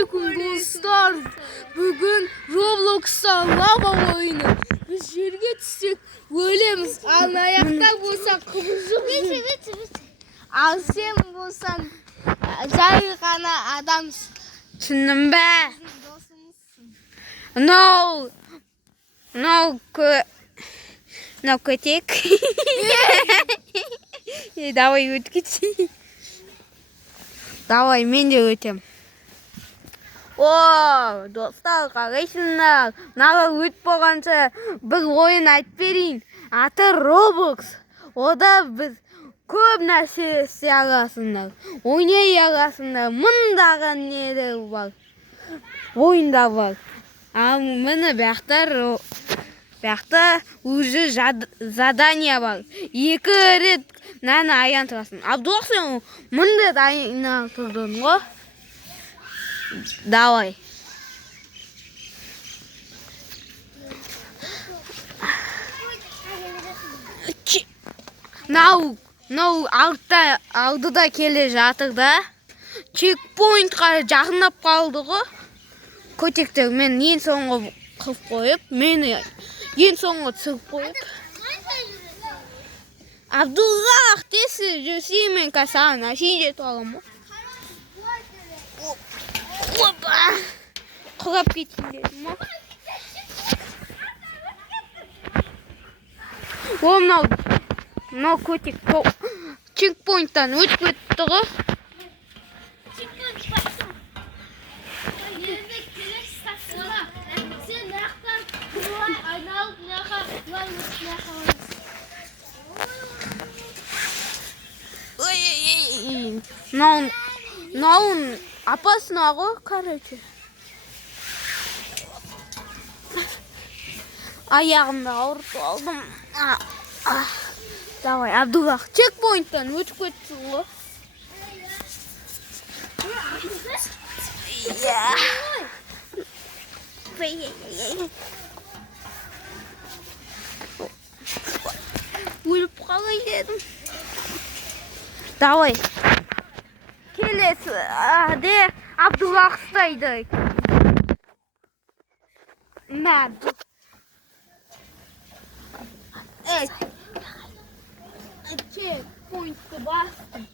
Assalamualaikum dostlar. Bugün Roblox'ta lava oyunu. Biz yerге түссек өлеміз. Ал аяқта болсаң қыбыржып. Ал сен болсаң жай ғана адамсың. Түсіндің бе? No котик. Давай өткізейін. Давай, мен де өтем. О, достар, қарайсыңдар. Нағы өт болғанша бір ойын айтып берейін. Аты Roblox. Ода біз көп нәрсе істей аласыңдар. Ойнай аласыңдар. Мыңдаған нелер бар. Ойындар бар. Ал міне бәқта уже задание бар. 2 рет нәні аян тұрасың. Абдуақ сен мында аян тұрдың ғой. Давай. Нау алдыда келе жатыр да. Чекпоинтқа жақындап қалды ғой. Көтектер мен ең соңғы қылып қойып, мені ең соңғы түсіріп қойып. Абдуллах, je suis мен касана, сен же тоғым ма? Опа! Құрап кетейін дедім ма? О, мынау көтек чекпоинттан өтіп кетті ғой. Мынауын опасно ғой, короче. Аяғымды ауырып алдым. Давай, Абдуллах, чекпоинттан өтіп кетті ғой. Өліп қалай дедім. Давай. Келесі де Абдуллах ұстайды. Мәді. Чекпоинтты бастым.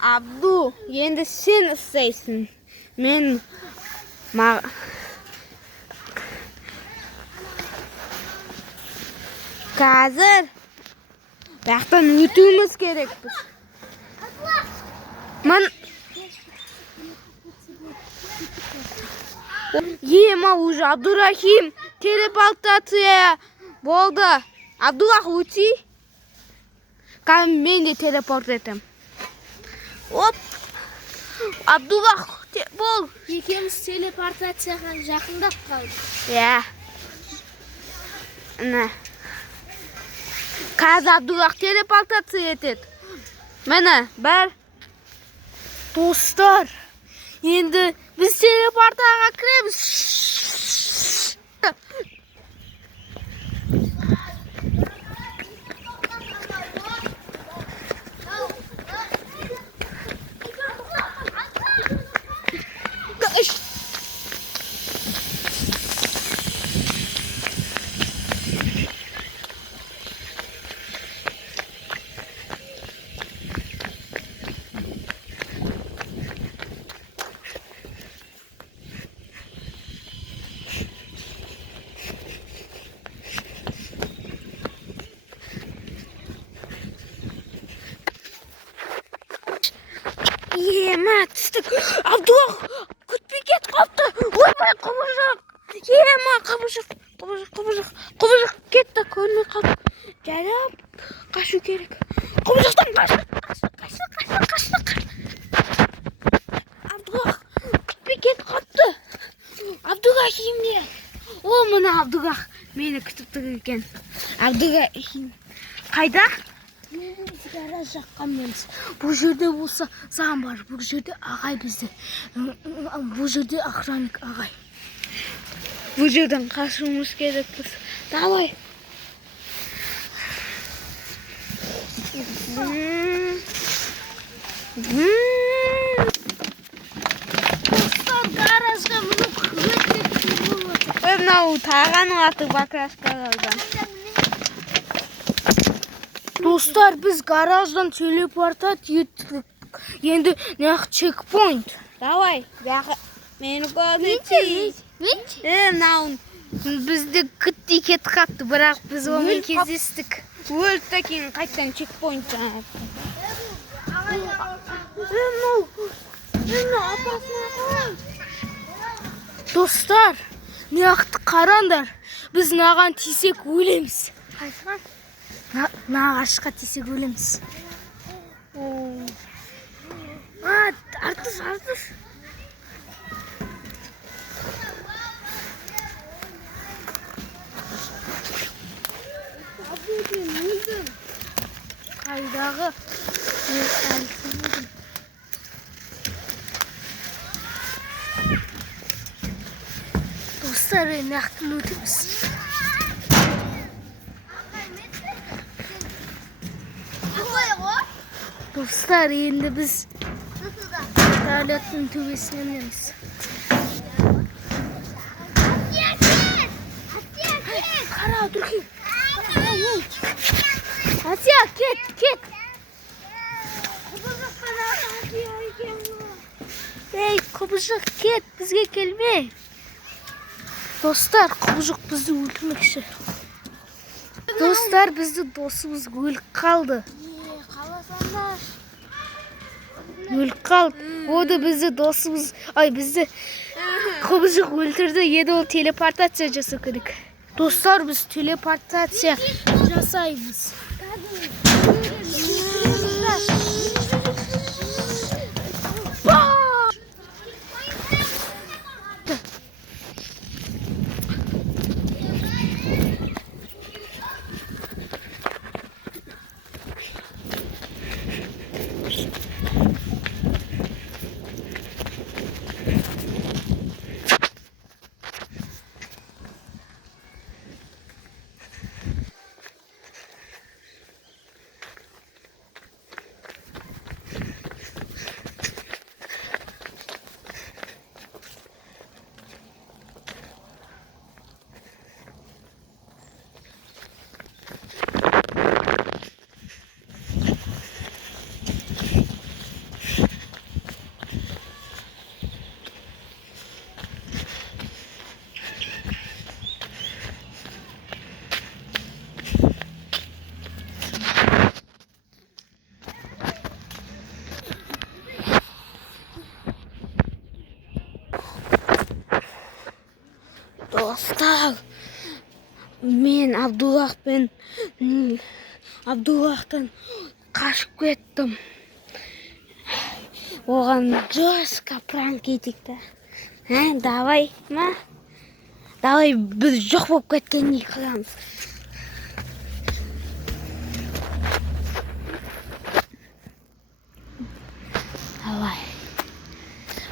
Абду, енді сен істейсің. Мен қазір бақтан өтуіміз керекпіз. Ема уже Абдурахим телепортация болды. Абдуллах өти. Қазір мен де телепорт етем. Оп. Абдуллах бол. Екеміз телепортацияға жақындап қалды. Қазір Абдуллах телепортация етеді. Мені бір достар. Енді біз телепортаға кіреміз. Ема түстік. Абдуллах күтпей кет қапты. Ойбай, қыбыжық. Ема қыбыжық кетті, көрмей қалды. Жарап, қашу керек. Қыбыжықтан қашы. Абдуллах күтпей кет қапты. Абдурахим не? О, мына Абдуллах мені күтіп тұр екен. Абдурахим қайда? Гараж жаққанмыз. Бұл жерде болса заң бар. Бұл жерде ағай бізде. Бұл жерде охранник ағай. Бұл жерден қашуымыз керекпіз. Давай. Dostlar garajga minib o'tib Mынау тағаның аты покраскалардан. Dostlar biz garajdan телепортат еттік. Енді нақ чекпоинт. Давай, мені көрсетейін. Мынау Бізді күтті кет қапты, бірақ біз онымен кездестік. өлді кейін қайтадан чекпоинт жаңа. Достар, нақты қараңдар. Біз наған тисек өлеміз. Нағашқа тисек өлеміз. Артыс. Қайдағы? Достар, нақты өтеміз. Dostlar, енді біз Dalyat'ın tövbesine minemiz. Kara, dur ki. Asiya, ket. Ey, Kubuşuk, ket, bizge gelme. Dostlar, Kubuşuk bizi öldürmekşi. Dostlar, bizde dostumuz өліп қалды. Өліп қалды. O da bizi dostumuz, bizi Kubuşuk öldürdü. Еді ол телепортация жасау керек. Dostlar, biz teleportatsiya жасаймыз. Dostlar, men Abdullah'tan kaçıp kettim. Oğan жестко prank ettik de. Давай, Давай biz жоқ болып кеткенін қыламыз. Давай.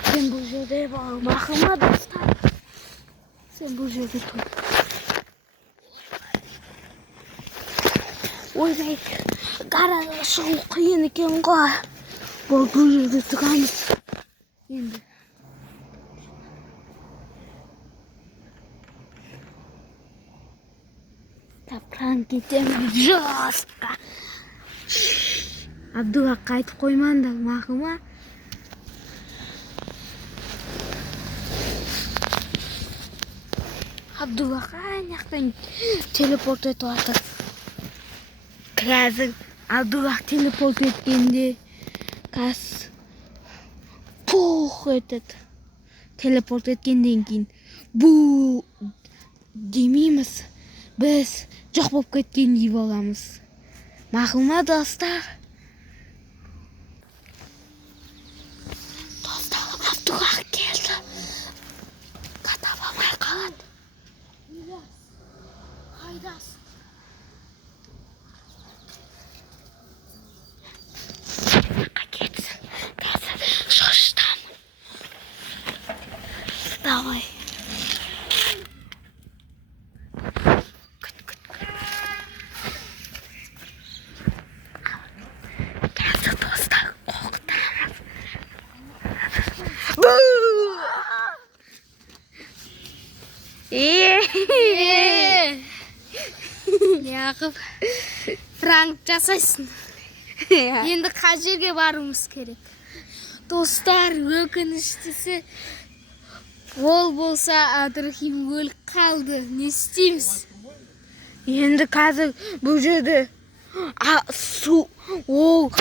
Sen bu жерде bakma dostlar. Sen bu жерде тұр. Ойбай, гаражға шығу қиын екен ғой. Бұл жерде тұрамыз. Енді. Пранк етеміз жестко. Абдулла қайтып қоймаңдар, мақұл. Abdullah қанаяқтан телепорт етіп жатыр. Қазір Абдулlah телепорт еткенде қазір пух етеді. Телепорт еткенден кейін бұл демейміз. Біз жоқ болып кеткендей боламыз. Мақұл ма, достар? Достар, Абдулlah келді. Қата болмай қалады. Қайдасың? Кетсін. Қазір шошытамын. Давай. Yaqub prank жасайсың. Енді қай жерге баруымыз керек? Достар, өкініштісі ол болса Абдрахим өліп қалды. Не істейміз? Енді қазір бұл жерде су, ол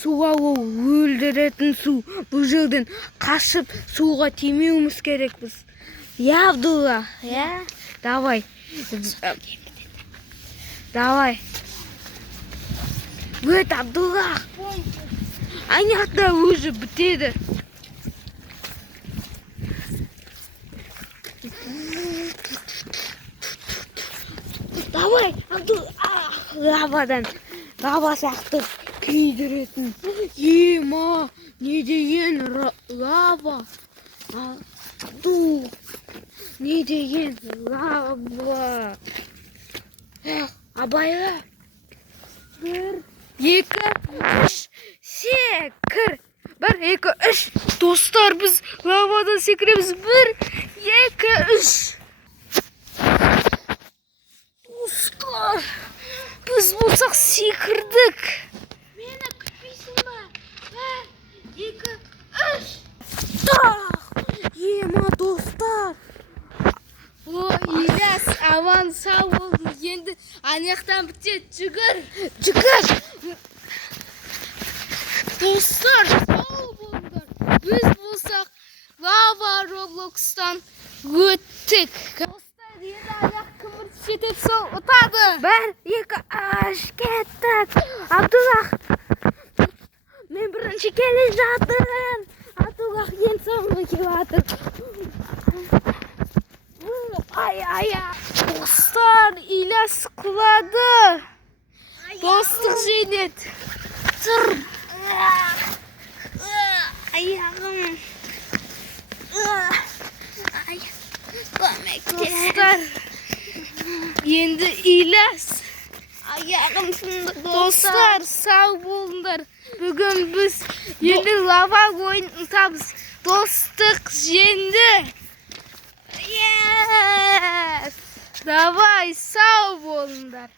суға өлдіретін су. Бұл жерден қашып суға тимеуіміз керекпіз. Я, Абдулла, я? Давай. Давай. Өт, Абдулла. Айнақта өзі бітеді. Давай, Абдулла. Лавадан. Лава сияқты күйдіретін. Ема, не деген лава. Абдул. Не деген лава. Абайла. 1, 2, 3, секір. 1, 2, 3. Достар, біз лавадан секіреміз. 1, 2, 3. Достар, біз болсақ секірдік. Мені күтпейсің ба? 1, 2, 3. Ема, достар. О, Ильяс, аман сау болдың. Енді аяқтан бітеді. Жүгір. Достар, сау болыңдар. Біз болсақ лава Роблокстан өттік. Достар, енді аяқ кімір жетіп сол ұтады. 1, 2, 3, кеттік. Абдуллах, мен бірінші келе жатырмын. Абдуллах ең соңғы келе жатыр. Ай. Достар, Ильяс құлады. Достық жеңеді. Тұр. Аяғым. Достар, енді Ильяс. Аяғым сынды. Достар, сау болыңдар. Бүгін біз енді лава ойнатамыз. Достық жеңді. Yes! Давай, сау болыңдар.